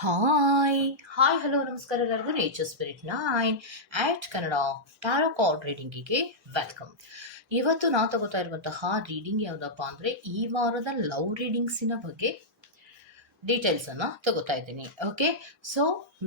Hi hi hello ನಮಸ್ಕಾರ ಎಲ್ಲರಿಗೂ nature spirit 9 Kannada tarot card ರೀಡಿಂಗಿಗೆ ವೆಲ್ಕಮ್. ಇವತ್ತು ನಾವು ತಗೋತಾ ಇರುವಂತಹ ರೀಡಿಂಗ್ ಯಾವುದಪ್ಪ ಅಂದರೆ ಈ ವಾರದ ಲವ್ ರೀಡಿಂಗ್ಸಿನ ಬಗ್ಗೆ ಡೀಟೇಲ್ಸ್ ಅನ್ನ ತಗೋತಾ ಇದ್ದೀನಿ. ಓಕೆ, ಸೊ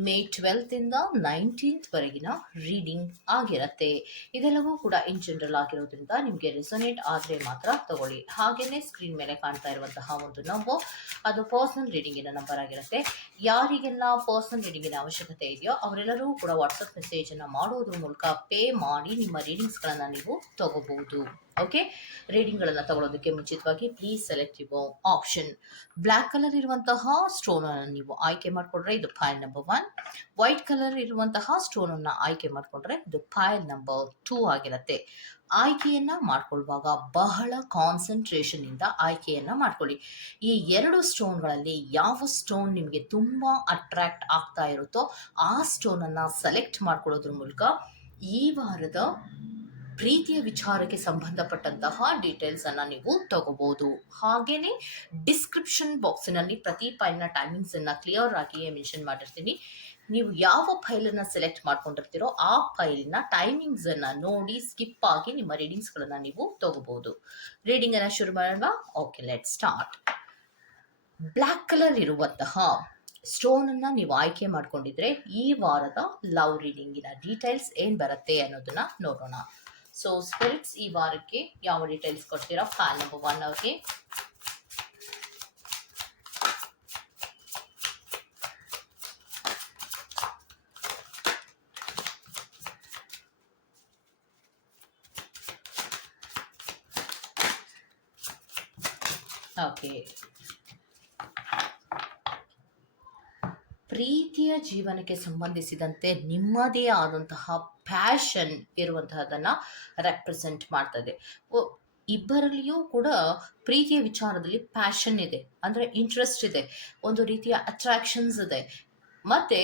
ಮೇ 12 ಇಂದ 19 ವರೆಗಿನ ರೀಡಿಂಗ್ ಆಗಿರತ್ತೆ. ಇದೆಲ್ಲವೂ ಕೂಡ ಇನ್ ಜನರಲ್ ಆಗಿರೋದ್ರಿಂದ ನಿಮಗೆ ರೆಸೊನೇಟ್ ಆದರೆ ಮಾತ್ರ ತಗೊಳ್ಳಿ. ಹಾಗೇನೆ ಸ್ಕ್ರೀನ್ ಮೇಲೆ ಕಾಣ್ತಾ ಇರುವಂತಹ ಒಂದು ನಂಬರ್ ಅದು ಪರ್ಸನಲ್ ರೀಡಿಂಗಿನ ನಂಬರ್ ಆಗಿರುತ್ತೆ. ಯಾರಿಗೆಲ್ಲ ಪರ್ಸನಲ್ ರೀಡಿಂಗಿನ ಅವಶ್ಯಕತೆ ಇದೆಯೋ ಅವರೆಲ್ಲರೂ ಕೂಡ ವಾಟ್ಸಪ್ ಮೆಸೇಜ್ ಅನ್ನ ಮಾಡೋದ್ರ ಮೂಲಕ ಪೇ ಮಾಡಿ ನಿಮ್ಮ ರೀಡಿಂಗ್ಸ್ಗಳನ್ನು ನೀವು ತಗೋಬಹುದು. ಓಕೆ, ರೀಡಿಂಗ್ಗಳನ್ನು ತಗೊಳ್ಳೋದಕ್ಕೆ ಮುಂಚಿತವಾಗಿ please select your option. Black colour ಇರುವಂತಹ ಸ್ಟೋನ್ ಅನ್ನು ನೀವು ಆಯ್ಕೆ ಮಾಡಿಕೊಂಡ್ರೆ ಇದು ಫೈಲ್ ನಂಬರ್ 1. ವೈಟ್ ಕಲರ್ ಇರುವಂತಹ ಸ್ಟೋನ್ ಅನ್ನ ಆಯ್ಕೆ ಮಾಡಿಕೊಂಡ್ರೆ ಇದು ಫೈಲ್ ನಂಬರ್ 2 ಆಗಿರುತ್ತೆ. ಆಯ್ಕೆಯನ್ನ ಮಾಡ್ಕೊಳ್ಳುವಾಗ ಬಹಳ ಕಾನ್ಸಂಟ್ರೇಷನ್ ಇಂದ ಆಯ್ಕೆಯನ್ನ ಮಾಡ್ಕೊಳ್ಳಿ. ಈ ಎರಡು ಸ್ಟೋನ್ಗಳಲ್ಲಿ ಯಾವ ಸ್ಟೋನ್ ನಿಮಗೆ ತುಂಬಾ ಅಟ್ರಾಕ್ಟ್ ಆಗ್ತಾ ಇರುತ್ತೋ ಆ ಸ್ಟೋನ್ ಅನ್ನ ಸೆಲೆಕ್ಟ್ ಮಾಡ್ಕೊಳ್ಳೋದ್ರ ಮೂಲಕ ಈ ವಾರದ ಪ್ರೀತಿಯ ವಿಚಾರಕ್ಕೆ ಸಂಬಂಧಪಟ್ಟಂತಹ ಡೀಟೇಲ್ಸ್ ಅನ್ನ ನೀವು ತಗೋಬಹುದು. ಹಾಗೇನೆ ಡಿಸ್ಕ್ರಿಪ್ಷನ್ ಬಾಕ್ಸಿನಲ್ಲಿ ಪ್ರತಿ ಫೈಲ್ನ ಟೈಮಿಂಗ್ಸ್ ಅನ್ನ ಕ್ಲಿಯರ್ ಆಗಿ ಮೆನ್ಷನ್ ಮಾಡಿರ್ತೀನಿ. ನೀವು ಯಾವ ಫೈಲ್ ಅನ್ನ ಸೆಲೆಕ್ಟ್ ಮಾಡ್ಕೊಂಡಿರ್ತೀರೋ ಆ ಫೈಲಿನ ಟೈಮಿಂಗ್ಸ್ ಅನ್ನ ನೋಡಿ ಸ್ಕಿಪ್ ಆಗಿ ನಿಮ್ಮ ರೀಡಿಂಗ್ಸ್ ಗಳನ್ನ ನೀವು ತಗೋಬಹುದು. ರೀಡಿಂಗ್ ಅನ್ನ ಶುರು ಮಾಡೋಣ. Okay, let start. Black colour ಇರುವಂತಹ ಸ್ಟೋನ್ ಅನ್ನ ನೀವು ಆಯ್ಕೆ ಮಾಡ್ಕೊಂಡಿದ್ರೆ ಈ ವಾರದ ಲವ್ ರೀಡಿಂಗಿನ ಡೀಟೇಲ್ಸ್ ಏನ್ ಬರುತ್ತೆ ಅನ್ನೋದನ್ನ ನೋಡೋಣ. ಸೊ ಸ್ಪಿರಿಟ್ಸ್ ಈ ವಾರಕ್ಕೆ ಯಾವ ಡೀಟೇಲ್ಸ್ ಕೊಡ್ತೀರಾ? ಫೈಲ್ ನಂಬರ್ 1 ಅವ್ರಿಗೆ. ಓಕೆ, ಪ್ರೀತಿಯ ಜೀವನಕ್ಕೆ ಸಂಬಂಧಿಸಿದಂತೆ ನಿಮ್ಮದೇ ಆದಂತಹ ಪ್ಯಾಷನ್ ಇರುವಂತಹದನ್ನ ರೆಪ್ರೆಸೆಂಟ್ ಮಾಡ್ತದೆ. ಇಬ್ಬರಲ್ಲಿಯೂ ಕೂಡ ಪ್ರೀತಿಯ ವಿಚಾರದಲ್ಲಿ ಪ್ಯಾಷನ್ ಇದೆ, ಅಂದ್ರೆ ಇಂಟ್ರೆಸ್ಟ್ ಇದೆ, ಒಂದು ರೀತಿಯ ಅಟ್ರಾಕ್ಷನ್ಸ್ ಇದೆ, ಮತ್ತೆ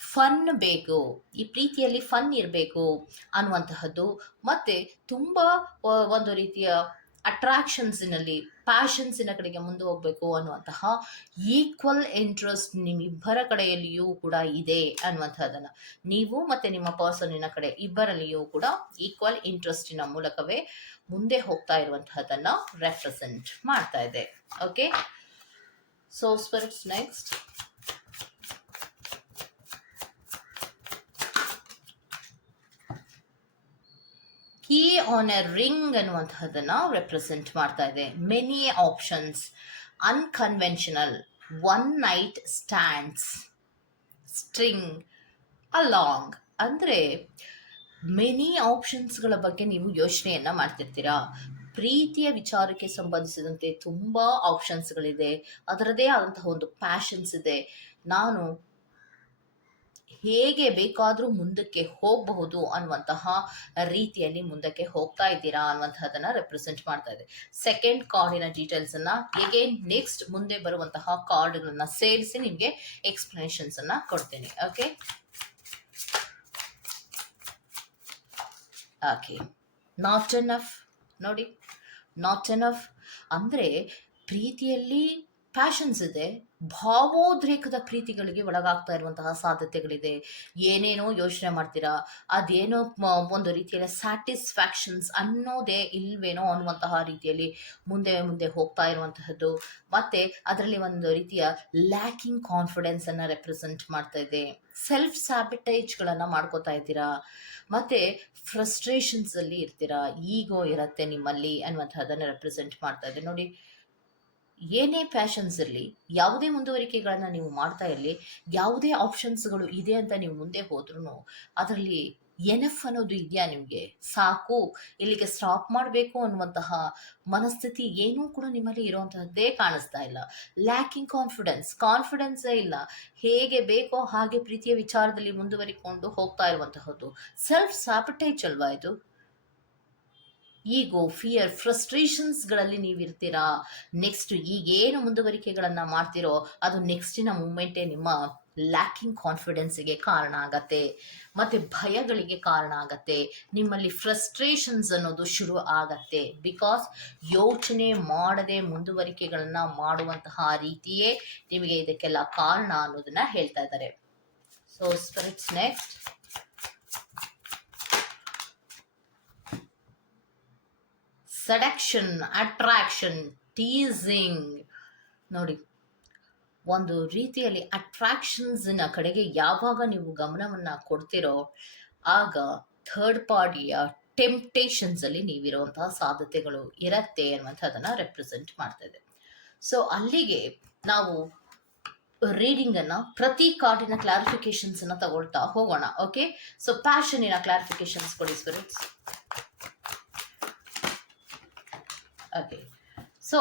ಫನ್ ಬೇಕು, ಈ ಪ್ರೀತಿಯಲ್ಲಿ ಫನ್ ಇರಬೇಕು ಅನ್ನುವಂತಹದ್ದು, ಮತ್ತೆ ತುಂಬಾ ಒಂದು ರೀತಿಯ ಅಟ್ರಾಕ್ಷನ್ಸಿನಲ್ಲಿ ಪ್ಯಾಷನ್ಸಿನ ಕಡೆಗೆ ಮುಂದೆ ಹೋಗಬೇಕು ಅನ್ನುವಂತಹ ಈಕ್ವಲ್ ಇಂಟ್ರೆಸ್ಟ್ ನಿಮ್ಮಿಬ್ಬರ ಕಡೆಯಲ್ಲಿಯೂ ಕೂಡ ಇದೆ ಅನ್ನುವಂಥದ್ದನ್ನು ನೀವು ಮತ್ತೆ ನಿಮ್ಮ ಪರ್ಸನಿನ ಕಡೆ ಇಬ್ಬರಲ್ಲಿಯೂ ಕೂಡ ಈಕ್ವಲ್ ಇಂಟ್ರೆಸ್ಟಿನ ಮೂಲಕವೇ ಮುಂದೆ ಹೋಗ್ತಾ ಇರುವಂತಹದನ್ನ ರೆಪ್ರೆಸೆಂಟ್ ಮಾಡ್ತಾ ಇದೆ. Okay, so spirits next. Key on a ring ಅನ್ನುವಂತಹದನ್ನ ರೆಪ್ರೆಸೆಂಟ್ ಮಾಡ್ತಾ ಇದೆ. Many options, unconventional, one night stands, string along. ಅಂದ್ರೆ ಮೆನಿ ಆಪ್ಷನ್ಸ್ಗಳ ಬಗ್ಗೆ ನೀವು ಯೋಚನೆಯನ್ನ ಮಾಡ್ತಿರ್ತೀರಾ. ಪ್ರೀತಿಯ ವಿಚಾರಕ್ಕೆ ಸಂಬಂಧಿಸಿದಂತೆ ತುಂಬಾ ಆಪ್ಷನ್ಸ್ಗಳಿದೆ, ಅದರದೇ ಆದಂತಹ ಒಂದು ಪ್ಯಾಷನ್ಸ್ ಇದೆ. ನಾನು ಹೇಗೆ ಬೇಕಾದರೂ ಮುಂದಕ್ಕೆ ಹೋಗಬಹುದು ಅನ್ನುವಂತಹ ರೀತಿಯಲ್ಲಿ ಮುಂದಕ್ಕೆ ಹೋಗ್ತಾ ಇದ್ದೀರಾ ಅನ್ನುವಂತಹದನ್ನ ರೆಪ್ರೆಸೆಂಟ್ ಮಾಡ್ತಾ ಇದೆ. ಸೆಕೆಂಡ್ ಕಾರ್ಡಿನ ಡೀಟೇಲ್ಸ್ ಅನ್ನ ಎಗೇನ್ ನೆಕ್ಸ್ಟ್ ಮುಂದೆ ಬರುವಂತಹ ಕಾರ್ಡ್ಗಳನ್ನ ಸೇರಿಸಿ ನಿಮಗೆ ಎಕ್ಸ್ಪ್ಲನೇಷನ್ಸ್ ಅನ್ನ ಕೊಡ್ತೇನೆ. Okay, okay, not enough. ನೋಡಿ, ನಾಟ್ ಎನಫ್ ಅಂದ್ರೆ ಪ್ರೀತಿಯಲ್ಲಿ ಪ್ಯಾಷನ್ಸ್ ಇದೆ, ಭಾವೋದ್ರೇಕದ ಪ್ರೀತಿಗಳಿಗೆ ಒಳಗಾಗ್ತಾ ಇರುವಂತಹ ಸಾಧ್ಯತೆಗಳಿದೆ. ಏನೇನೋ ಯೋಚನೆ ಮಾಡ್ತೀರಾ, ಅದೇನೋ ಒಂದು ರೀತಿಯಲ್ಲಿ ಸ್ಯಾಟಿಸ್ಫ್ಯಾಕ್ಷನ್ಸ್ ಅನ್ನೋದೇ ಇಲ್ವೇನೋ ಅನ್ನುವಂತಹ ರೀತಿಯಲ್ಲಿ ಮುಂದೆ ಮುಂದೆ ಹೋಗ್ತಾ ಇರುವಂತಹದ್ದು, ಮತ್ತೆ ಅದರಲ್ಲಿ ಒಂದು ರೀತಿಯ ಲ್ಯಾಕಿಂಗ್ ಕಾನ್ಫಿಡೆನ್ಸ್ ಅನ್ನ ರೆಪ್ರೆಸೆಂಟ್ ಮಾಡ್ತಾ ಇದೆ. ಸೆಲ್ಫ್ ಸ್ಯಾಬಿಟೈಜ್ಗಳನ್ನ ಮಾಡ್ಕೋತಾ ಇದ್ದೀರಾ, ಮತ್ತೆ ಫ್ರಸ್ಟ್ರೇಷನ್ಸ್ ಅಲ್ಲಿ ಇರ್ತೀರಾ, ಈಗೋ ಇರತ್ತೆ ನಿಮ್ಮಲ್ಲಿ ಅನ್ನುವಂಥದ್ದನ್ನ ರೆಪ್ರೆಸೆಂಟ್ ಮಾಡ್ತಾ ಇದೆ. ನೋಡಿ, ಏನೇ ಪ್ಯಾಷನ್ಸ್ ಇರಲಿ, ಯಾವುದೇ ಮುಂದುವರಿಕೆಗಳನ್ನ ನೀವು ಮಾಡ್ತಾ ಇರಲಿ, ಯಾವುದೇ ಆಪ್ಷನ್ಸ್ಗಳು ಇದೆ ಅಂತ ನೀವು ಮುಂದೆ ಹೋದ್ರೂ ಅದರಲ್ಲಿ ಎನಫ್ ಅನ್ನೋದು ಇದೆಯಾ ನಿಮಗೆ? ಸಾಕು, ಇಲ್ಲಿಗೆ ಸ್ಟಾಪ್ ಮಾಡಬೇಕು ಅನ್ನುವಂತಹ ಮನಸ್ಥಿತಿ ಏನೂ ಕೂಡ ನಿಮ್ಮಲ್ಲಿ ಇರುವಂತಹದ್ದೇ ಕಾಣಿಸ್ತಾ ಇಲ್ಲ. ಲ್ಯಾಕಿಂಗ್ ಕಾನ್ಫಿಡೆನ್ಸೇ ಇಲ್ಲ. ಹೇಗೆ ಬೇಕೋ ಹಾಗೆ ಪ್ರೀತಿಯ ವಿಚಾರದಲ್ಲಿ ಮುಂದುವರಿಕೊಂಡು ಹೋಗ್ತಾ ಇರುವಂತಹದ್ದು. ಸೆಲ್ಫ್ ಸ್ಯಾಬಿಟೇಜ್ ಅಲ್ವಾ ಇದು? ಈಗೋ, ಫಿಯರ್, ಫ್ರಸ್ಟ್ರೇಷನ್ಸ್ಗಳಲ್ಲಿ ನೀವಿರ್ತೀರಾ. ನೆಕ್ಸ್ಟ್ ಈಗೇನು ಮುಂದುವರಿಕೆಗಳನ್ನು ಮಾಡ್ತಿರೋ ಅದು ನೆಕ್ಸ್ಟಿನ ಮೂಮೆಂಟೇ ನಿಮ್ಮ ಲ್ಯಾಕಿಂಗ್ ಕಾನ್ಫಿಡೆನ್ಸ್ಗೆ ಕಾರಣ ಆಗತ್ತೆ, ಮತ್ತು ಭಯಗಳಿಗೆ ಕಾರಣ ಆಗತ್ತೆ. ನಿಮ್ಮಲ್ಲಿ ಫ್ರಸ್ಟ್ರೇಷನ್ಸ್ ಅನ್ನೋದು ಶುರು ಆಗತ್ತೆ. ಬಿಕಾಸ್ ಯೋಚನೆ ಮಾಡದೆ ಮುಂದುವರಿಕೆಗಳನ್ನು ಮಾಡುವಂತಹ ರೀತಿಯೇ ನಿಮಗೆ ಇದಕ್ಕೆಲ್ಲ ಕಾರಣ ಅನ್ನೋದನ್ನ ಹೇಳ್ತಾ ಇದ್ದಾರೆ. So spirits next seduction, attraction, teasing. ನೋಡಿ, ಒಂದು ರೀತಿಯಲ್ಲಿ ಅಟ್ರಾಕ್ಷನ್ಸ್ನ ಕಡೆಗೆ ಯಾವಾಗ ನೀವು ಗಮನವನ್ನು ಕೊಡ್ತಿರೋ ಆಗ ಥರ್ಡ್ ಪಾರ್ಟಿಯ ಟೆಂಪ್ಟೇಷನ್ಸ್ ಅಲ್ಲಿ ನೀವಿರುವಂತಹ ಸಾಧ್ಯತೆಗಳು ಇರತ್ತೆ ಅನ್ನುವಂಥದ್ದನ್ನ ರೆಪ್ರೆಸೆಂಟ್ ಮಾಡ್ತಾ ಇದೆ. ಸೊ ಅಲ್ಲಿಗೆ ನಾವು ರೀಡಿಂಗ್ ಅನ್ನ ಪ್ರತಿ ಕಾರ್ಡಿನ ಕ್ಲಾರಿಫಿಕೇಶನ್ಸ್ ಅನ್ನ ತಗೊಳ್ತಾ ಹೋಗೋಣ. ಓಕೆ, ಸೊ ಪ್ಯಾಷನಿನ ಕ್ಲಾರಿಫಿಕೇಶನ್ಸ್ ಕೊಡಿ ಸ್ಪಿರಿಟ್ಸ್. ಓಕೆ, ಸೊ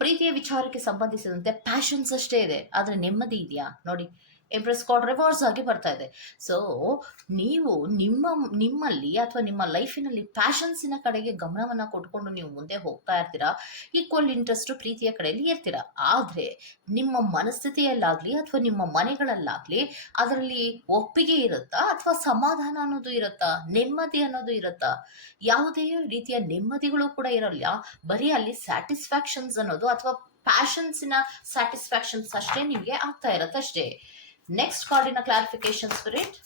ಪ್ರೀತಿಯ ವಿಚಾರಕ್ಕೆ ಸಂಬಂಧಿಸಿದಂತೆ ಪ್ಯಾಷನ್ಸ್ ಅಷ್ಟೇ ಇದೆ, ಆದರೆ ನೆಮ್ಮದಿ ಇದೆಯಾ ನೋಡಿ. ಎಂಪ್ರೆಸ್ ಕಾರ್ಡ್ ರಿವರ್ಸ್ ಆಗಿ ಬರ್ತಾ ಇದೆ. ಸೊ ನೀವು ನಿಮ್ಮಲ್ಲಿ ಅಥವಾ ನಿಮ್ಮ ಲೈಫಿನಲ್ಲಿ ಪ್ಯಾಷನ್ಸಿನ ಕಡೆಗೆ ಗಮನವನ್ನು ಕೊಟ್ಕೊಂಡು ನೀವು ಮುಂದೆ ಹೋಗ್ತಾ ಇರ್ತೀರಾ. ಈಕ್ವಲ್ ಇಂಟ್ರೆಸ್ಟ್ ಪ್ರೀತಿಯ ಕಡೆಯಲ್ಲಿ ಇರ್ತೀರಾ. ಆದರೆ ನಿಮ್ಮ ಮನಸ್ಥಿತಿಯಲ್ಲಾಗ್ಲಿ ಅಥವಾ ನಿಮ್ಮ ಮನೆಗಳಲ್ಲಾಗ್ಲಿ ಅದರಲ್ಲಿ ಒಪ್ಪಿಗೆ ಇರುತ್ತಾ ಅಥವಾ ಸಮಾಧಾನ ಅನ್ನೋದು ಇರುತ್ತಾ, ನೆಮ್ಮದಿ ಅನ್ನೋದು ಇರುತ್ತಾ? ಯಾವುದೇ ರೀತಿಯ ನೆಮ್ಮದಿಗಳು ಕೂಡ ಇರಲ್ಲ. ಬರೀ ಅಲ್ಲಿ ಸ್ಯಾಟಿಸ್ಫ್ಯಾಕ್ಷನ್ಸ್ ಅನ್ನೋದು ಅಥವಾ ಪ್ಯಾಷನ್ಸಿನ ಸ್ಯಾಟಿಸ್ಫ್ಯಾಕ್ಷನ್ಸ್ ಅಷ್ಟೇ ನಿಮಗೆ ಆಗ್ತಾ ಇರತ್ತೆ ಅಷ್ಟೇ. ನೆಕ್ಸ್ಟ್ ಕಾರ್ಡಿನ ಕ್ಲಾರಿಫಿಕೇಶನ್ ಸ್ಪಿರಿಟ್.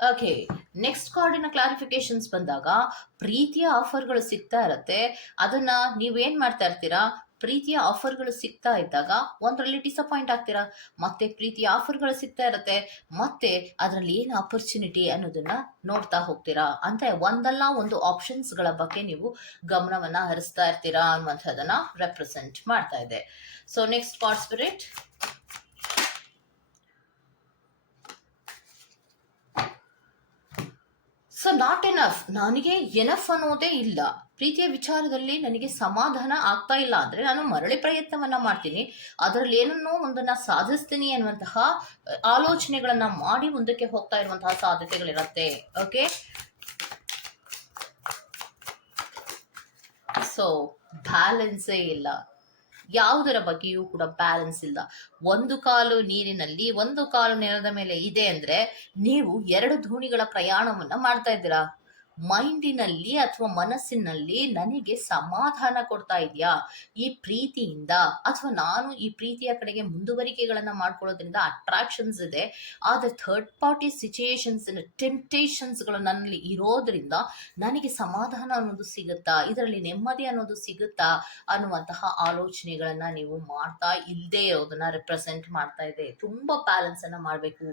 ಓಕೆ, ನೆಕ್ಸ್ಟ್ ಕಾರ್ಡಿನ ಕ್ಲಾರಿಫಿಕೇಶನ್ಸ್ ಬಂದಾಗ ಪ್ರೀತಿಯ ಆಫರ್ಗಳು ಸಿಗ್ತಾ ಇರತ್ತೆ. ಅದನ್ನ ನೀವೇನ್ ಮಾಡ್ತಾ ಇರ್ತೀರಾ, ಪ್ರೀತಿಯ ಆಫರ್ಗಳು ಸಿಗ್ತಾ ಇದ್ದಾಗ ಒಂದರಲ್ಲಿ ಡಿಸಪಾಯಿಂಟ್ ಆಗ್ತೀರಾ, ಮತ್ತೆ ಪ್ರೀತಿಯ ಆಫರ್ಗಳು ಸಿಗ್ತಾ ಇರತ್ತೆ, ಮತ್ತೆ ಅದರಲ್ಲಿ ಏನು ಆಪರ್ಚುನಿಟಿ ಅನ್ನೋದನ್ನ ನೋಡ್ತಾ ಹೋಗ್ತೀರಾ. ಅಂತ ಒಂದಲ್ಲ ಒಂದು ಆಪ್ಷನ್ಸ್ಗಳ ಬಗ್ಗೆ ನೀವು ಗಮನವನ್ನ ಹರಿಸ್ತಾ ಇರ್ತೀರಾ ಅನ್ನುವಂಥದ್ದನ್ನ ರೆಪ್ರೆಸೆಂಟ್ ಮಾಡ್ತಾ ಇದೆ. So next card spirit. So not enough, ನನಗೆ ಎನಫ್ ಅನ್ನೋದೇ ಇಲ್ಲ, ಪ್ರೀತಿಯ ವಿಚಾರದಲ್ಲಿ ನನಗೆ ಸಮಾಧಾನ ಆಗ್ತಾ ಇಲ್ಲ ಅಂದ್ರೆ ನಾನು ಮರಳಿ ಪ್ರಯತ್ನವನ್ನ ಮಾಡ್ತೀನಿ, ಅದರಲ್ಲಿ ಏನನ್ನೋ ಒಂದನ್ನ ಸಾಧಿಸ್ತೀನಿ ಅನ್ನುವಂತಹ ಆಲೋಚನೆಗಳನ್ನ ಮಾಡಿ ಮುಂದಕ್ಕೆ ಹೋಗ್ತಾ ಇರುವಂತಹ ಸಾಧ್ಯತೆಗಳಿರುತ್ತೆ. ಓಕೆ, ಸೊ ಬ್ಯಾಲೆನ್ಸೇ ಇಲ್ಲ, ಯಾವುದರ ಬಗ್ಗೆಯೂ ಕೂಡ ಬ್ಯಾಲೆನ್ಸ್ ಇಲ್ಲ. ಒಂದು ಕಾಲು ನೀರಿನಲ್ಲಿ ಒಂದು ಕಾಲು ನೆಲದ ಮೇಲೆ ಇದೆ ಅಂದ್ರೆ ನೀವು ಎರಡು ದೋಣಿಗಳ ಪ್ರಯಾಣವನ್ನ ಮಾಡ್ತಾ ಇದ್ದೀರಾ. ಮೈಂಡಿನಲ್ಲಿ ಅಥವಾ ಮನಸ್ಸಿನಲ್ಲಿ ನನಗೆ ಸಮಾಧಾನ ಕೊಡ್ತಾ ಇದೆಯಾ ಈ ಪ್ರೀತಿಯಿಂದ, ಅಥವಾ ನಾನು ಈ ಪ್ರೀತಿಯ ಕಡೆಗೆ ಮುಂದುವರಿಕೆಗಳನ್ನ ಮಾಡ್ಕೊಳ್ಳೋದ್ರಿಂದ ಅಟ್ರಾಕ್ಷನ್ಸ್ ಇದೆ, ಆದರೆ ಥರ್ಡ್ ಪಾರ್ಟಿ ಸಿಚುಯೇಷನ್ಸ್ ಟೆಂಪ್ಟೇಷನ್ಸ್ಗಳು ನನ್ನಲ್ಲಿ ಇರೋದ್ರಿಂದ ನನಗೆ ಸಮಾಧಾನ ಅನ್ನೋದು ಸಿಗುತ್ತಾ, ಇದರಲ್ಲಿ ನೆಮ್ಮದಿ ಅನ್ನೋದು ಸಿಗುತ್ತಾ ಅನ್ನುವಂತಹ ಆಲೋಚನೆಗಳನ್ನ ನೀವು ಮಾಡ್ತಾ ಇಲ್ಲದೆ ಇರೋದನ್ನ ರೆಪ್ರೆಸೆಂಟ್ ಮಾಡ್ತಾ ಇದೆ. ತುಂಬಾ ಬ್ಯಾಲೆನ್ಸ್ ಅನ್ನ ಮಾಡಬೇಕು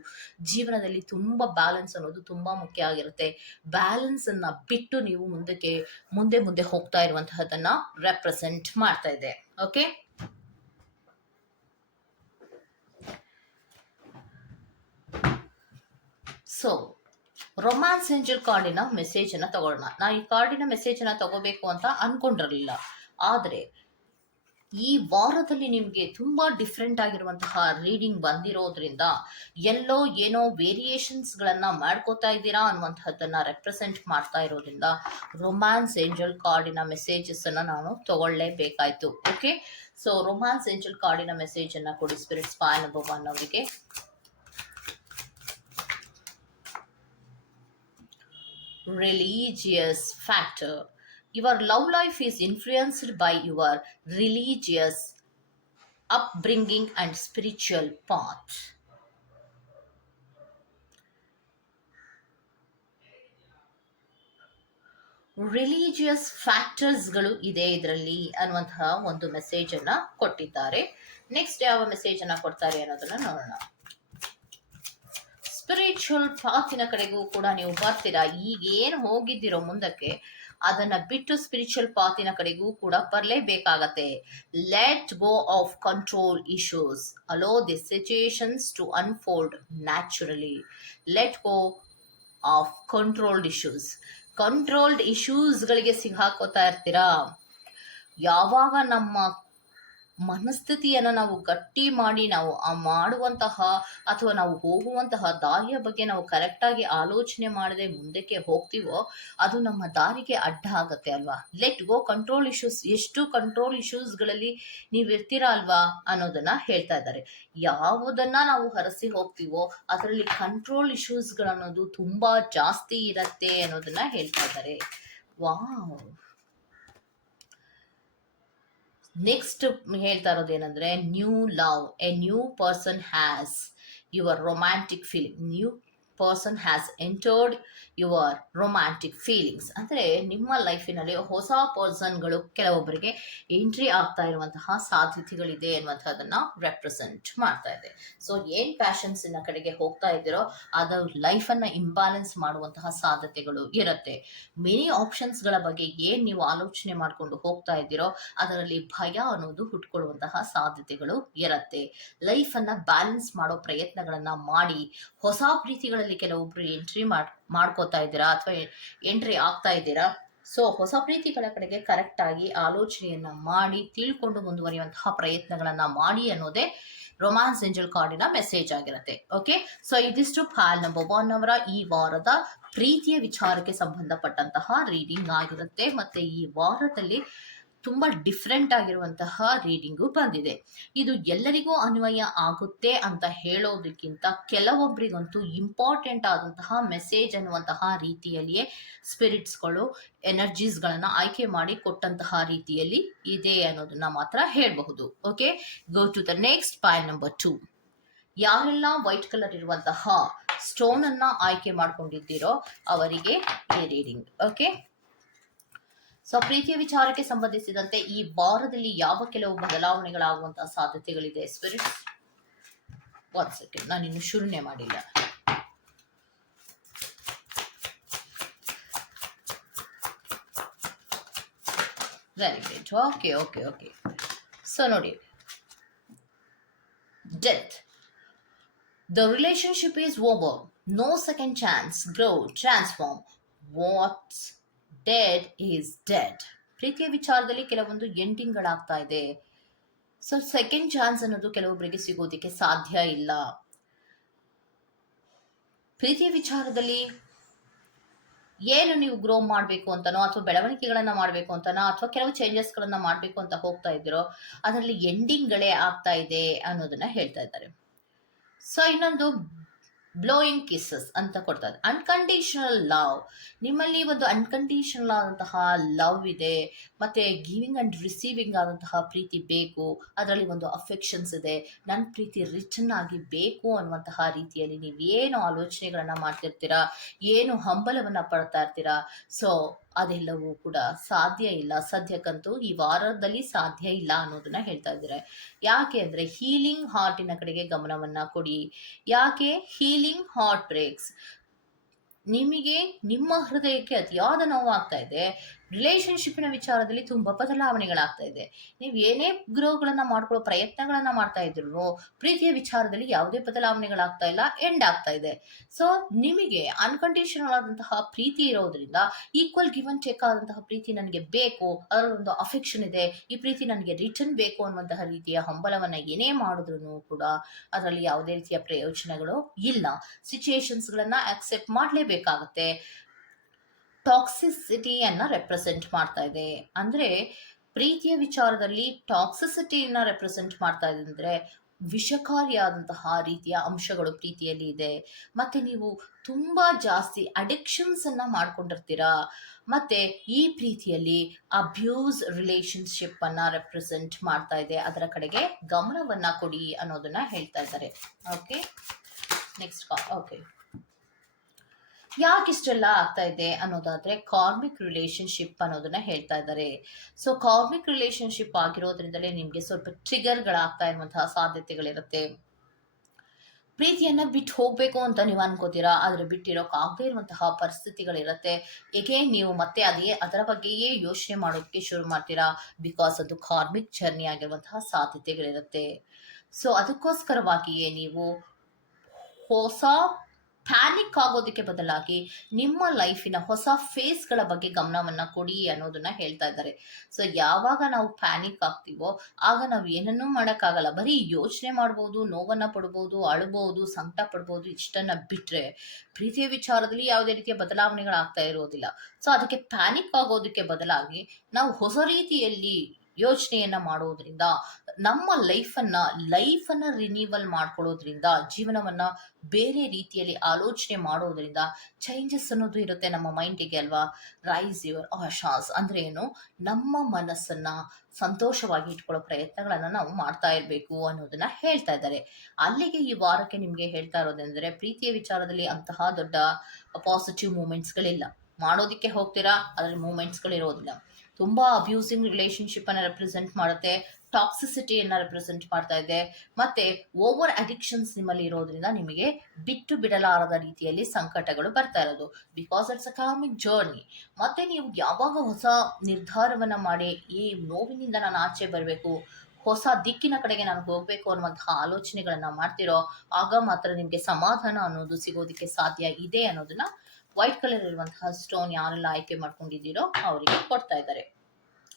ಜೀವನದಲ್ಲಿ. ತುಂಬಾ ಬ್ಯಾಲೆನ್ಸ್ ಅನ್ನೋದು ತುಂಬಾ ಮುಖ್ಯ ಆಗಿರುತ್ತೆ. ಬ್ಯಾಲೆನ್ಸ್ ಬಿಟ್ಟು ನೀವು ಮುಂದೆ ಹೋಗ್ತಾ ಇರುವಂತಹದನ್ನ ರೆಪ್ರೆಸೆಂಟ್ ಮಾಡ್ತಾ ಇದೆ. ಓಕೆ, ಸೊ ರೊಮ್ಯಾನ್ಸ್ ಏಂಜಲ್ ಕಾರ್ಡಿನ ಮೆಸೇಜ್ ಅನ್ನ ತಗೊಳ್ಳೋಣ. ನಾ ಈ ಕಾರ್ಡಿನ ಮೆಸೇಜ್ ಅನ್ನ ತಗೋಬೇಕು ಅಂತ ಅನ್ಕೊಂಡಿರಲಿಲ್ಲ, ಆದ್ರೆ ಈ ವಾರದಲ್ಲಿ ನಿಮಗೆ ತುಂಬಾ ಡಿಫ್ರೆಂಟ್ ಆಗಿರುವಂತಹ ರೀಡಿಂಗ್ ಬಂದಿರೋದ್ರಿಂದ ಎಲ್ಲೋ ಏನೋ ವೇರಿಯೇಷನ್ಸ್ಗಳನ್ನ ಮಾಡ್ಕೋತಾ ಇದ್ದೀರಾ ಅನ್ನುವಂಥದ್ದನ್ನ ರೆಪ್ರೆಸೆಂಟ್ ಮಾಡ್ತಾ ಇರೋದ್ರಿಂದ ರೊಮ್ಯಾನ್ಸ್ ಏಂಜಲ್ ಕಾರ್ಡಿನ ಮೆಸೇಜಸ್ ಅನ್ನ ನಾನು ತಗೊಳ್ಳೇಬೇಕಾಯ್ತು. ಓಕೆ, ಸೊ ರೊಮ್ಯಾನ್ಸ್ ಏಂಜಲ್ ಕಾರ್ಡಿನ ಮೆಸೇಜ್ ಅನ್ನ ಕೊಡಿ ಸ್ಪಿರಿಟ್ ಸ್ಪೈ ನಂಬರ್ 1 ಅವರಿಗೆ. Religious factor. Your love life is influenced by your religious upbringing and spiritual path. Religious ಫ್ಯಾಕ್ಟರ್ಸ್ಗಳು ಇದೆ ಇದರಲ್ಲಿ ಅನ್ನುವಂತಹ ಒಂದು ಮೆಸೇಜ್ ಅನ್ನ ಕೊಟ್ಟಿದ್ದಾರೆ. ನೆಕ್ಸ್ಟ್ ಯಾವ ಮೆಸೇಜ್ ಅನ್ನ ಕೊಡ್ತಾರೆ ಅನ್ನೋದನ್ನ ನೋಡೋಣ. ಸ್ಪಿರಿಚುವಲ್ ಪಾತಿನ ಕಡೆಗೂ ಕೂಡ ನೀವು ಬರ್ತೀರಾ. ಈಗೇನು ಹೋಗಿದ್ದೀರೋ ಮುಂದಕ್ಕೆ ಅದನ್ನ ಬಿಟ್ಟು ಸ್ಪಿರಿಚುವಲ್ ಪಾತಿನ ಕಡೆಗೂ ಕೂಡ ಬರಲೇಬೇಕಾಗತ್ತೆ. Let go of control issues, allow the situations to unfold naturally. Let go of controlled issues. Controlled ಇಶ್ಯೂಸ್ಗಳಿಗೆ ಸಿಗಾಕೋತಾ ಇರ್ತೀರಾ. ಯಾವಾಗ ನಮ್ಮ ಮನಸ್ಥಿತಿಯನ್ನು ನಾವು ಗಟ್ಟಿ ಮಾಡಿ ನಾವು ಆ ಮಾಡುವಂತಹ ಅಥವಾ ನಾವು ಹೋಗುವಂತಹ ದಾರಿಯ ಬಗ್ಗೆ ನಾವು ಕರೆಕ್ಟಾಗಿ ಆಲೋಚನೆ ಮಾಡದೆ ಮುಂದಕ್ಕೆ ಹೋಗ್ತೀವೋ ಅದು ನಮ್ಮ ದಾರಿಗೆ ಅಡ್ಡ ಆಗತ್ತೆ ಅಲ್ವಾ. Let go control issues. ಎಷ್ಟು ಕಂಟ್ರೋಲ್ ಇಶ್ಯೂಸ್ಗಳಲ್ಲಿ ನೀವು ಇರ್ತೀರಾ ಅಲ್ವಾ ಅನ್ನೋದನ್ನ ಹೇಳ್ತಾ ಇದ್ದಾರೆ. ಯಾವುದನ್ನ ನಾವು ಹರಸಿ ಹೋಗ್ತೀವೋ ಅದರಲ್ಲಿ ಕಂಟ್ರೋಲ್ ಇಶ್ಯೂಸ್ಗಳನ್ನೋದು ತುಂಬಾ ಜಾಸ್ತಿ ಇರತ್ತೆ ಅನ್ನೋದನ್ನ ಹೇಳ್ತಾ ಇದ್ದಾರೆ. ವಾವ್. ನೆಕ್ಸ್ಟ್ ಹೇಳ್ತಾ ಇರೋದೇನಂದ್ರೆ new love. A new person has your romantic feeling. New person has entered your romantic feelings. ಅಂದರೆ ನಿಮ್ಮ ಲೈಫಿನಲ್ಲಿ ಹೊಸ ಪರ್ಸನ್ಗಳು ಕೆಲವೊಬ್ಬರಿಗೆ ಎಂಟ್ರಿ ಆಗ್ತಾ ಇರುವಂತಹ ಸಾಧ್ಯತೆಗಳಿದೆ ಅನ್ನುವಂಥದ್ದನ್ನ ರೆಪ್ರೆಸೆಂಟ್ ಮಾಡ್ತಾ ಇದೆ. ಸೊ ಏನ್ ಪ್ಯಾಷನ್ಸಿನ ಕಡೆಗೆ ಹೋಗ್ತಾ ಇದ್ದೀರೋ ಅದು ಲೈಫನ್ನು ಇಂಬ್ಯಾಲೆನ್ಸ್ ಮಾಡುವಂತಹ ಸಾಧ್ಯತೆಗಳು ಇರುತ್ತೆ. ಮೆನಿ ಆಪ್ಷನ್ಸ್ಗಳ ಬಗ್ಗೆ ಏನ್ ನೀವು ಆಲೋಚನೆ ಮಾಡಿಕೊಂಡು ಹೋಗ್ತಾ ಇದ್ದೀರೋ ಅದರಲ್ಲಿ ಭಯ ಅನ್ನೋದು ಹುಟ್ಕೊಳ್ಳುವಂತಹ ಸಾಧ್ಯತೆಗಳು ಇರುತ್ತೆ. ಲೈಫನ್ನು ಬ್ಯಾಲೆನ್ಸ್ ಮಾಡೋ ಪ್ರಯತ್ನಗಳನ್ನ ಮಾಡಿ ಹೊಸ ಪ್ರೀತಿಗಳಲ್ಲಿ ಕೆಲವೊಬ್ರು ಮಾಡ್ಕೋತಾ ಇದ್ದೀರಾ ಅಥವಾ ಎಂಟ್ರಿ ಆಗ್ತಾ ಇದ್ದೀರಾ. ಸೊ ಹೊಸ ಪ್ರೀತಿಗಳ ಕಡೆಗೆ ಕರೆಕ್ಟ್ ಆಗಿ ಆಲೋಚನೆಯನ್ನ ಮಾಡಿ ತಿಳ್ಕೊಂಡು ಮುಂದುವರಿಯುವಂತಹ ಪ್ರಯತ್ನಗಳನ್ನ ಮಾಡಿ ಅನ್ನೋದೇ ರೊಮ್ಯಾನ್ಸ್ ಏಂಜಲ್ ಕಾರ್ಡಿನ ಮೆಸೇಜ್ ಆಗಿರುತ್ತೆ. ಓಕೆ, ಸೊ ಇದಿಷ್ಟು ಪಾಲ್ ನಂಬರ್ 1 ಅವರ ಈ ವಾರದ ಪ್ರೀತಿಯ ವಿಚಾರಕ್ಕೆ ಸಂಬಂಧಪಟ್ಟಂತಹ ರೀಡಿಂಗ್ ಆಗಿರುತ್ತೆ. ಮತ್ತೆ ಈ ವಾರದಲ್ಲಿ ತುಂಬಾ ಡಿಫ್ರೆಂಟ್ ಆಗಿರುವಂತಹ ರೀಡಿಂಗು ಬಂದಿದೆ. ಇದು ಎಲ್ಲರಿಗೂ ಅನ್ವಯ ಆಗುತ್ತೆ ಅಂತ ಹೇಳೋದಕ್ಕಿಂತ ಕೆಲವೊಬ್ಬರಿಗಂತೂ ಇಂಪಾರ್ಟೆಂಟ್ ಆದಂತಹ ಮೆಸೇಜ್ ಅನ್ನುವಂತಹ ರೀತಿಯಲ್ಲಿಯೇ ಸ್ಪಿರಿಟ್ಸ್ಗಳು ಎನರ್ಜೀಸ್ಗಳನ್ನ ಆಯ್ಕೆ ಮಾಡಿ ಕೊಟ್ಟಂತಹ ರೀತಿಯಲ್ಲಿ ಇದೆ ಅನ್ನೋದನ್ನ ಮಾತ್ರ ಹೇಳಬಹುದು. Okay, go to the next point number 2. ಯಾರೆಲ್ಲ ವೈಟ್ ಕಲರ್ ಇರುವಂತಹ ಸ್ಟೋನ್ ಅನ್ನ ಆಯ್ಕೆ ಮಾಡ್ಕೊಂಡಿದ್ದೀರೋ ಅವರಿಗೆ ಈ ರೀಡಿಂಗ್. ಓಕೆ, ಸೊ ಪ್ರೀತಿಯ ವಿಚಾರಕ್ಕೆ ಸಂಬಂಧಿಸಿದಂತೆ ಈ ವಾರದಲ್ಲಿ ಯಾವ ಕೆಲವು ಬದಲಾವಣೆಗಳಾಗುವಂತಹ ಸಾಧ್ಯತೆಗಳಿದೆ ಸ್ಪಿರಿಟ್. 1 ಸೆಕೆಂಡ್, ನಾನಿನ್ನು ಶುರುನೇ ಮಾಡಿಲ್ಲ. Very good. Okay okay okay. So ನೋಡಿ, death. The relationship is over. No second chance. Grow, transform. What's dead is dead. ಪ್ರೀತಿಯ ವಿಚಾರದಲ್ಲಿ ಕೆಲವೊಂದು ಎಂಡಿಂಗ್ಗಳಾಗ್ತಾ ಇದೆ. ಸೊ ಸೆಕೆಂಡ್ ಚಾನ್ಸ್ ಅನ್ನೋದು ಕೆಲವೊಬ್ಬರಿಗೆ ಸಿಗೋದಕ್ಕೆ ಸಾಧ್ಯ ಇಲ್ಲ. ಪ್ರೀತಿಯ ವಿಚಾರದಲ್ಲಿ ಏನು ನೀವು ಗ್ರೋ ಮಾಡಬೇಕು ಅಂತನೋ ಅಥವಾ ಬೆಳವಣಿಗೆಗಳನ್ನ ಮಾಡಬೇಕು ಅಂತನೋ ಅಥವಾ ಕೆಲವು ಚೇಂಜಸ್ಗಳನ್ನ ಮಾಡಬೇಕು ಅಂತ ಹೋಗ್ತಾ ಇದ್ದೀರೋ ಅದರಲ್ಲಿ ಎಂಡಿಂಗ್ಗಳೇ ಆಗ್ತಾ ಇದೆ ಅನ್ನೋದನ್ನ ಹೇಳ್ತಾ ಇದ್ದಾರೆ. ಸೊ ಇನ್ನೊಂದು ಬ್ಲೋಯಿಂಗ್ ಕಿಸಸ್ ಅಂತ ಕೊಡ್ತಾರೆ. Unconditional love. ನಿಮ್ಮಲ್ಲಿ ಒಂದು ಅನ್ಕಂಡೀಷನಲ್ ಆದಂತಹ ಲವ್ ಇದೆ, ಮತ್ತೆ ಗಿವಿಂಗ್ ಅಂಡ್ ರಿಸೀವಿಂಗ್ ಆದಂತಹ ಪ್ರೀತಿ ಬೇಕು. ಅದರಲ್ಲಿ ಒಂದು ಅಫೆಕ್ಷನ್ಸ್ ಇದೆ. ನನ್ನ ಪ್ರೀತಿ ರಿಟರ್ನ್ ಆಗಿ ಬೇಕು ಅನ್ನುವಂತಹ ರೀತಿಯಲ್ಲಿ ನೀವು ಏನು ಆಲೋಚನೆಗಳನ್ನ ಮಾಡ್ತಿರ್ತೀರಾ, ಏನು ಹಂಬಲವನ್ನ ಪಡ್ತಾ ಇರ್ತೀರಾ, ಸೊ ಅದೆಲ್ಲವೂ ಕೂಡ ಸಾಧ್ಯ ಇಲ್ಲ. ಸದ್ಯಕ್ಕಂತೂ ಈ ವಾರದಲ್ಲಿ ಸಾಧ್ಯ ಇಲ್ಲ ಅನ್ನೋದನ್ನ ಹೇಳ್ತಾ ಇದ್ದಾರೆ. ಯಾಕೆ ಅಂದ್ರೆ ಹೀಲಿಂಗ್ ಹಾರ್ಟಿನ ಕಡೆಗೆ ಗಮನವನ್ನ ಕೊಡಿ. ಯಾಕೆ ಹೀಲಿಂಗ್ ಹಾರ್ಟ್ ಬ್ರೇಕ್ಸ್. ನಿಮಗೆ ನಿಮ್ಮ ಹೃದಯಕ್ಕೆ ಅತಿಯಾದ ನೋವಾಗ್ತಾ ಇದೆ. ರಿಲೇಶನ್ಶಿಪ್ನ ವಿಚಾರದಲ್ಲಿ ತುಂಬಾ ಬದಲಾವಣೆಗಳಾಗ್ತಾ ಇದೆ. ನೀವು ಏನೇ ಗ್ರೋಗಳನ್ನ ಮಾಡ್ಕೊಳ್ಳೋ ಪ್ರಯತ್ನಗಳನ್ನ ಮಾಡ್ತಾ ಇದ್ರು ಪ್ರೀತಿಯ ವಿಚಾರದಲ್ಲಿ ಯಾವುದೇ ಬದಲಾವಣೆಗಳಾಗ್ತಾ ಇಲ್ಲ, ಎಂಡ್ ಆಗ್ತಾ ಇದೆ. ಸೊ ನಿಮಗೆ ಅನ್ಕಂಡೀಷನಲ್ ಆದಂತಹ ಪ್ರೀತಿ ಇರೋದ್ರಿಂದ ಈಕ್ವಲ್ ಗಿವ್ ಅಂಡ್ ಟೇಕ್ ಆದಂತಹ ಪ್ರೀತಿ ನನಗೆ ಬೇಕು, ಅದರಲ್ಲೊಂದು ಅಫೆಕ್ಷನ್ ಇದೆ, ಈ ಪ್ರೀತಿ ನನಗೆ ರಿಟರ್ನ್ ಬೇಕು ಅನ್ನುವಂತಹ ರೀತಿಯ ಹಂಬಲವನ್ನ ಏನೇ ಮಾಡಿದ್ರು ಕೂಡ ಅದರಲ್ಲಿ ಯಾವುದೇ ರೀತಿಯ ಪ್ರಯೋಜನಗಳು ಇಲ್ಲ. ಸಿಚುಯೇಷನ್ಸ್ಗಳನ್ನ ಆಕ್ಸೆಪ್ಟ್ ಮಾಡಲೇಬೇಕಾಗತ್ತೆ. ಟಾಕ್ಸಿಸಿಟಿಯನ್ನ ರೆಪ್ರೆಸೆಂಟ್ ಮಾಡ್ತಾ ಇದೆ. ಅಂದ್ರೆ ಪ್ರೀತಿಯ ವಿಚಾರದಲ್ಲಿ ಟಾಕ್ಸಿಸಿಟಿಯನ್ನ ರೆಪ್ರೆಸೆಂಟ್ ಮಾಡ್ತಾ ಇದೆ ಅಂದ್ರೆ ವಿಷಕಾರಿಯಾದಂತಹ ರೀತಿಯ ಅಂಶಗಳು ಪ್ರೀತಿಯಲ್ಲಿ ಇದೆ. ಮತ್ತೆ ನೀವು ತುಂಬಾ ಜಾಸ್ತಿ ಅಡಿಕ್ಷನ್ಸ್ ಅನ್ನ ಮಾಡ್ಕೊಂಡಿರ್ತೀರಾ. ಮತ್ತೆ ಈ ಪ್ರೀತಿಯಲ್ಲಿ ಅಬ್ಯೂಸ್ ರಿಲೇಶನ್ಶಿಪ್ ಅನ್ನ ರೆಪ್ರೆಸೆಂಟ್ ಮಾಡ್ತಾ ಇದೆ. ಅದರ ಕಡೆಗೆ ಗಮನವನ್ನ ಕೊಡಿ ಅನ್ನೋದನ್ನ ಹೇಳ್ತಾ ಇದ್ದಾರೆ. Okay, next. ಓಕೆ, ಯಾಕೆ ಇಷ್ಟೆಲ್ಲ ಆಗ್ತಾ ಇದೆ ಅನ್ನೋದಾದ್ರೆ ಕಾರ್ಮಿಕ್ ರಿಲೇಶನ್ಶಿಪ್ ಅನ್ನೋದನ್ನ ಹೇಳ್ತಾ ಇದ್ದಾರೆ. ಸೊ ಕಾರ್ಮಿಕ್ ರಿಲೇಶನ್ಶಿಪ್ ಆಗಿರೋದ್ರಿಂದಲೇ ನಿಮ್ಗೆ ಸ್ವಲ್ಪ ಟ್ರಿಗರ್ಗಳಾಗ್ತಾ ಇರುವಂತಹ ಸಾಧ್ಯತೆಗಳಿರುತ್ತೆ. ಪ್ರೀತಿಯನ್ನ ಬಿಟ್ಟು ಹೋಗ್ಬೇಕು ಅಂತ ನೀವು ಅನ್ಕೋತೀರಾ, ಆದ್ರೆ ಬಿಟ್ಟಿರೋಕ್ಕಾಗದೇ ಇರುವಂತಹ ಪರಿಸ್ಥಿತಿಗಳಿರುತ್ತೆ. ಏಕೆ ನೀವು ಮತ್ತೆ ಅದರ ಬಗ್ಗೆಯೇ ಯೋಚನೆ ಮಾಡೋದಕ್ಕೆ ಶುರು ಮಾಡ್ತೀರಾ. ಬಿಕಾಸ್ ಅದು ಕಾರ್ಮಿಕ್ ಜರ್ನಿ ಆಗಿರುವಂತಹ ಸಾಧ್ಯತೆಗಳಿರುತ್ತೆ. ಸೊ ಅದಕ್ಕೋಸ್ಕರವಾಗಿಯೇ ನೀವು ಹೊಸ ಪ್ಯಾನಿಕ್ ಆಗೋದಕ್ಕೆ ಬದಲಾಗಿ ನಿಮ್ಮ ಲೈಫಿನ ಹೊಸ ಫೇಸ್ಗಳ ಬಗ್ಗೆ ಗಮನವನ್ನ ಕೊಡಿ ಅನ್ನೋದನ್ನ ಹೇಳ್ತಾ ಇದ್ದಾರೆ. ಸೊ ಯಾವಾಗ ನಾವು ಪ್ಯಾನಿಕ್ ಆಗ್ತೀವೋ ಆಗ ನಾವು ಏನನ್ನೂ ಮಾಡೋಕ್ಕಾಗಲ್ಲ, ಬರೀ ಯೋಚನೆ ಮಾಡ್ಬೋದು, ನೋವನ್ನ ಪಡ್ಬೋದು, ಅಳ್ಬೋದು, ಸಂಕಟ ಪಡ್ಬೋದು, ಇಷ್ಟನ್ನ ಬಿಟ್ರೆ ಪ್ರೀತಿಯ ವಿಚಾರದಲ್ಲಿ ಯಾವುದೇ ರೀತಿಯ ಬದಲಾವಣೆಗಳಾಗ್ತಾ ಇರೋದಿಲ್ಲ. ಸೊ ಅದಕ್ಕೆ ಪ್ಯಾನಿಕ್ ಆಗೋದಕ್ಕೆ ಬದಲಾಗಿ ನಾವು ಹೊಸ ರೀತಿಯಲ್ಲಿ ಯೋಚನೆಯನ್ನ ಮಾಡೋದ್ರಿಂದ, ನಮ್ಮ ಲೈಫನ್ನ ರಿನ್ಯೂವಲ್ ಮಾಡ್ಕೊಳ್ಳೋದ್ರಿಂದ, ಜೀವನವನ್ನ ಬೇರೆ ರೀತಿಯಲ್ಲಿ ಆಲೋಚನೆ ಮಾಡೋದ್ರಿಂದ ಚೇಂಜಸ್ ಅನ್ನೋದು ಇರುತ್ತೆ ನಮ್ಮ ಮೈಂಡಿಗೆ ಅಲ್ವಾ. ರೈಸ್ ಯುವರ್ ಆಶಾಸ್ ಅಂದ್ರೆ ಏನು, ನಮ್ಮ ಮನಸ್ಸನ್ನ ಸಂತೋಷವಾಗಿ ಇಟ್ಕೊಳ್ಳೋ ಪ್ರಯತ್ನಗಳನ್ನ ನಾವು ಮಾಡ್ತಾ ಇರಬೇಕು ಅನ್ನೋದನ್ನ ಹೇಳ್ತಾ ಇದ್ದಾರೆ. ಅಲ್ಲಿಗೆ ಈ ವಾರಕ್ಕೆ ನಿಮ್ಗೆ ಹೇಳ್ತಾ ಇರೋದಂದ್ರೆ, ಪ್ರೀತಿಯ ವಿಚಾರದಲ್ಲಿ ಅಂತಹ ದೊಡ್ಡ ಪಾಸಿಟಿವ್ ಮೂಮೆಂಟ್ಸ್ಗಳಿಲ್ಲ. ಮಾಡೋದಿಕ್ಕೆ ಹೋಗ್ತೀರಾ, ಅದ್ರಲ್ಲಿ ಮೂಮೆಂಟ್ಸ್ಗಳಿರೋದಿಲ್ಲ. ತುಂಬಾ ಅಬ್ಯೂಸಿಂಗ್ ರಿಲೇಶನ್ಶಿಪ್ ಅನ್ನ ರೆಪ್ರೆಸೆಂಟ್ ಮಾಡುತ್ತೆ, ಟಾಕ್ಸಿಸಿಟಿಯನ್ನ ರೆಪ್ರೆಸೆಂಟ್ ಮಾಡ್ತಾ ಇದೆ, ಮತ್ತೆ ಓವರ್ ಅಡಿಕ್ಷನ್ಸ್ ನಿಮ್ಮಲ್ಲಿ ಇರೋದ್ರಿಂದ ನಿಮಗೆ ಬಿಟ್ಟು ಬಿಡಲಾರದ ರೀತಿಯಲ್ಲಿ ಸಂಕಟಗಳು ಬರ್ತಾ ಇರೋದು. Because it's a comic journey. ಮತ್ತೆ ನೀವು ಯಾವಾಗ ಹೊಸ ನಿರ್ಧಾರವನ್ನ ಮಾಡಿ ಈ ನೋವಿನಿಂದ ನಾನು ಆಚೆ ಬರಬೇಕು, ಹೊಸ ದಿಕ್ಕಿನ ಕಡೆಗೆ ನಾನು ಹೋಗ್ಬೇಕು ಅನ್ನುವಂತಹ ಆಲೋಚನೆಗಳನ್ನ ಮಾಡ್ತಿರೋ, ಆಗ ಮಾತ್ರ ನಿಮ್ಗೆ ಸಮಾಧಾನ ಅನ್ನೋದು ಸಿಗೋದಕ್ಕೆ ಸಾಧ್ಯ ಇದೆ ಅನ್ನೋದನ್ನ ವೈಟ್ ಕಲರ್ ಇರುವಂತಹ ಸ್ಟೋನ್ ಯಾರೆಲ್ಲ ಆಯ್ಕೆ ಮಾಡ್ಕೊಂಡಿದ್ದೀರೋ ಅವರಿಗೆ ಕೊಡ್ತಾ ಇದ್ದಾರೆ.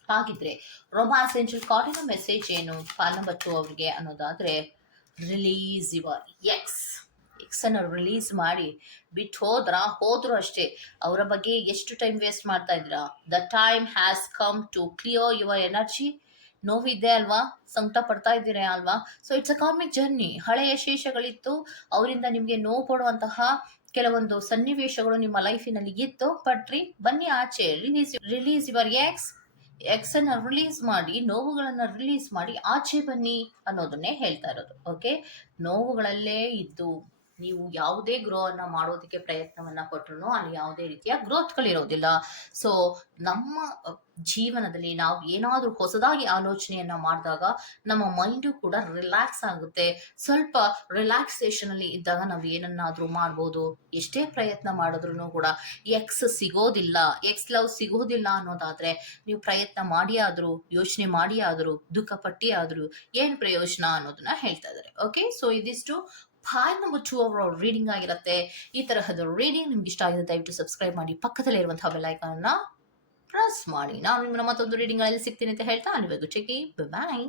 ಹಾಗಿದ್ರೆ ರೊಮ್ಯಾನ್ಸ್ ಏಂಜಲ್ ಕಾರ್ಡಿನ ಮೆಸೇಜ್ ಏನು ಪಾಲ್ ನಂಬರ್ 2 ಅವರಿಗೆ ಅನ್ನೋದಾದ್ರೆ, ರಿಲೀಸ್ ಯುವರ್ ಎಕ್ಸ್ ಅನ್ನು ರಿಲೀಸ್ ಮಾಡಿ. ಬಿಟ್ಟು ಹೋದ್ರು ಅಷ್ಟೇ, ಅವರ ಬಗ್ಗೆ ಎಷ್ಟು ಟೈಮ್ ವೇಸ್ಟ್ ಮಾಡ್ತಾ ಇದ್ದೀರಾ. The time has come to clear your energy. ನೋವಿದೆ ಅಲ್ವಾ, ಸಂಕಟ ಪಡ್ತಾ ಇದ್ದೀರಾ ಅಲ್ವಾ. So it's a karmic journey. ಹಳೆಯ ಶೇಷಗಳಿತ್ತು, ಅವರಿಂದ ನಿಮ್ಗೆ ನೋವು ಕೊಡುವಂತಹ ಕೆಲವೊಂದು ಸನ್ನಿವೇಶಗಳು ನಿಮ್ಮ ಲೈಫಿನಲ್ಲಿ ಇತ್ತು. ಪಟ್ರಿ ಬನ್ನಿ ಆಚೆ, ರಿಲೀಸ್ ಯುವರ್ ಎಕ್ಸ್ ಅನ್ನ ರಿಲೀಸ್ ಮಾಡಿ, ನೋವುಗಳನ್ನ ರಿಲೀಸ್ ಮಾಡಿ ಆಚೆ ಬನ್ನಿ ಅನ್ನೋದನ್ನೇ ಹೇಳ್ತಾ ಇರೋದು. ಓಕೆ, ನೋವುಗಳಲ್ಲೇ ಇದ್ದು ನೀವು ಯಾವುದೇ ಗ್ರೋ ಅನ್ನ ಮಾಡೋದಕ್ಕೆ ಪ್ರಯತ್ನವನ್ನ ಪಟ್ರು ಅಲ್ಲಿ ಯಾವುದೇ ರೀತಿಯ ಗ್ರೋತ್ಗಳಿರೋದಿಲ್ಲ. ಸೊ ನಮ್ಮ ಜೀವನದಲ್ಲಿ ನಾವು ಏನಾದ್ರೂ ಹೊಸದಾಗಿ ಆಲೋಚನೆಯನ್ನ ಮಾಡಿದಾಗ ನಮ್ಮ ಮೈಂಡು ಕೂಡ ರಿಲ್ಯಾಕ್ಸ್ ಆಗುತ್ತೆ. ಸ್ವಲ್ಪ ರಿಲ್ಯಾಕ್ಸೇಷನ್ ಅಲ್ಲಿ ಇದ್ದಾಗ ನಾವು ಏನನ್ನಾದ್ರೂ ಮಾಡ್ಬೋದು. ಎಷ್ಟೇ ಪ್ರಯತ್ನ ಮಾಡಿದ್ರು ಕೂಡ ಎಕ್ಸ್ ಲವ್ ಸಿಗೋದಿಲ್ಲ ಅನ್ನೋದಾದ್ರೆ ನೀವು ಪ್ರಯತ್ನ ಮಾಡಿ ಆದ್ರೂ, ಯೋಚನೆ ಮಾಡಿ ಆದ್ರೂ, ದುಃಖ ಪಟ್ಟಿ ಆದ್ರೂ ಏನ್ ಪ್ರಯೋಜನ ಅನ್ನೋದನ್ನ ಹೇಳ್ತಾ ಇದ್ದಾರೆ. ಓಕೆ, ಸೊ ಇದಿಷ್ಟು ಪಾಲ್ ನಂಬರ್ 2 ಅವರ ರೀಡಿಂಗ್ ಆಗಿರುತ್ತೆ. ಈ ತರಹದ ರೀಡಿಂಗ್ ನಿಮ್ಗೆ ಇಷ್ಟ ಆಗಿದೆ ದಯವಿಟ್ಟು ಸಬ್ಸ್ಕ್ರೈಬ್ ಮಾಡಿ, ಪಕ್ಕದಲ್ಲೇ ಇರುವಂತಹ ಬೆಲ್ ಐಕಾನ್ ಅನ್ನ ಪ್ರೆಸ್ ಮಾಡಿ. ನಾನು ನಿಮ್ಮನ್ನ ಮತ್ತೊಂದು ರೀಡಿಂಗ್ ಅಲ್ಲಿ ಸಿಗ್ತೀನಿ ಅಂತ ಹೇಳ್ತಾ ಅಲ್ಲಿವರೆಗೂ ಚೆಕ್. ಬಾಯ್.